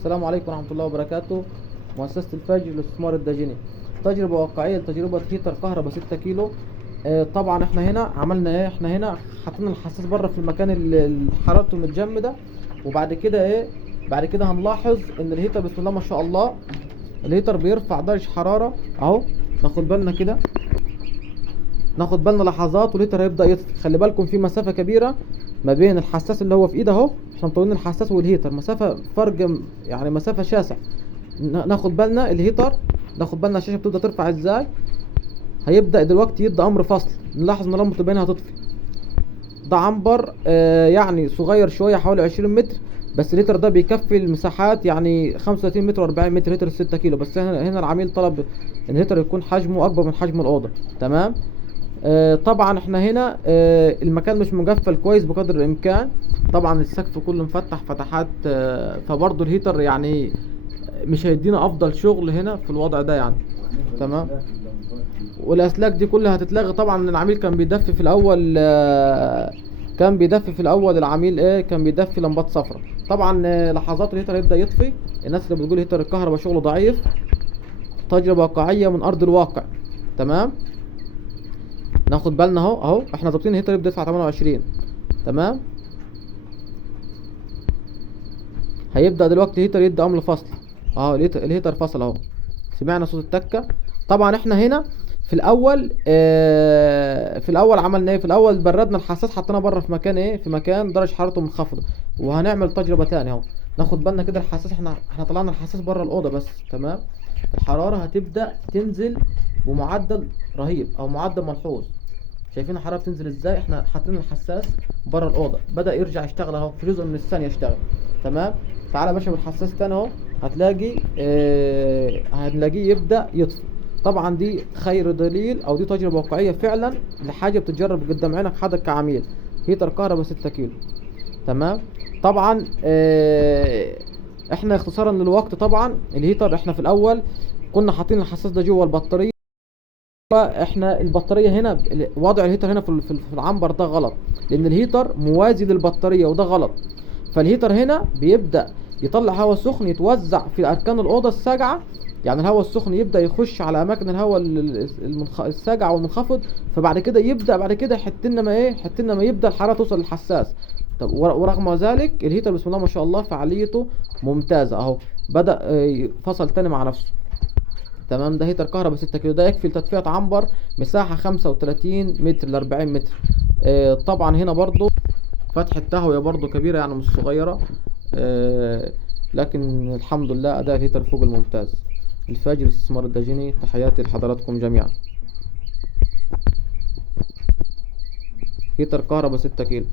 السلام عليكم ورحمة الله وبركاته. مؤسسة الفجر للاستثمار الداجني، تجربة واقعية لتجربة هيتر كهرباء 6 كيلو. طبعا احنا هنا عملنا ايه، احنا هنا حطينا الحساس بره في المكان اللي حرارته متجمدة. وبعد كده ايه، بعد كده هنلاحظ ان الهيتر بسم الله ما شاء الله الهيتر بيرفع درجة حرارة اهو. ناخد بالنا كده، ناخد بالنا لحظات والهيتر هيبدأ يطفي. خلي بالكم في مسافة كبيرة ما بين الحساس اللي هو في ايده اهو، احنا مطولين الحساس والهيتر مسافة فرق يعني مسافة شاسع. ناخد بالنا الهيتر، ناخد بالنا الشاشة بتبدأ ترفع ازاي. هيبدأ دلوقتي يدي امر فصل، نلاحظ ان لمبة البيانات هتطفي. ده عنبر يعني صغير شوية حوالي 20 متر، بس الليتر ده بيكفي المساحات يعني 35 متر و40 متر، لتر 6 كيلو. بس هنا العميل طلب ان الليتر يكون حجمه اكبر من حجم الاوضه. تمام. طبعا احنا هنا المكان مش مقفل كويس بقدر الامكان. طبعا السقف كله مفتح فتحات، فبرضه الهيتر يعني مش هيدينا افضل شغل هنا في الوضع ده يعني. تمام. والاسلاك دي كلها هتتلغي. طبعا العميل كان بيدفي في الاول، كان بيدفي في الاول العميل ايه، كان بيدفي لمبات صفراء. طبعا لحظات الهيتر هيبدا يطفي. الناس اللي بتقول هيتر الكهرباء شغله ضعيف، تجربه واقعيه من ارض الواقع. تمام. ناخد بالنا اهو احنا ظابطين الهيتر يبدا يدفع 28. تمام. هيبدا دلوقتي الهيتر يدي امر فصل اهو. الهيتر فصل اهو، سمعنا صوت التكه. طبعا احنا هنا في الاول في الاول عملنا ايه، في الاول بردنا الحساس حطيناه بره في مكان ايه، في مكان درجه حرارته منخفضه. وهنعمل تجربه تانية اهو. ناخد بالنا كده الحساس، احنا طلعنا الحساس بره الاوضه بس. تمام. الحراره هتبدا تنزل بمعدل رهيب او معدل ملحوظ. شايفين الحراره بتنزل ازاي؟ احنا حاطين الحساس بره الاوضه، بدا يرجع يشتغل اهو في جزء من الثانيه يشتغل. تمام. تعالى يا باشا بالحساس تاني اهو، هنلاقيه يبدا يطفي. طبعا دي خير دليل او دي تجربه واقعيه فعلا لحاجه بتتجرب قدام عينك حضرتك كعميل. هيتر كهرباء 6 كيلو. تمام. طبعا احنا اختصارا للوقت، طبعا الهيتر احنا في الاول كنا حاطين الحساس ده جوه البطاريه. احنا البطاريه هنا، وضع الهيتر هنا في العنبر ده غلط، لان الهيتر موازي للبطاريه وده غلط. فالهيتر هنا بيبدا يطلع هواء سخن يتوزع في اركان الاوضه الساقعه. يعني الهواء السخن يبدا يخش على اماكن الهواء الساقع والمنخفض. فبعد كده يبدا بعد كده حتى ما يبدا الحراره توصل للحساس. طب ورغم ذلك الهيتر بسم الله ما شاء الله فعاليته ممتازه اهو. بدا فصل تاني مع نفسه. تمام. ده هيتر كهرباء 6 كيلو، ده يكفي لتدفئة عنبر مساحة 35 متر ل 40 متر. طبعا هنا برضو فتحة تهوية برضو كبيرة يعني مش صغيرة. لكن الحمد لله أداء الهيتر فوق الممتاز. الفجر الاستثمار الداجني، تحياتي لحضراتكم جميعا. هيتر كهرباء 6 كيلو.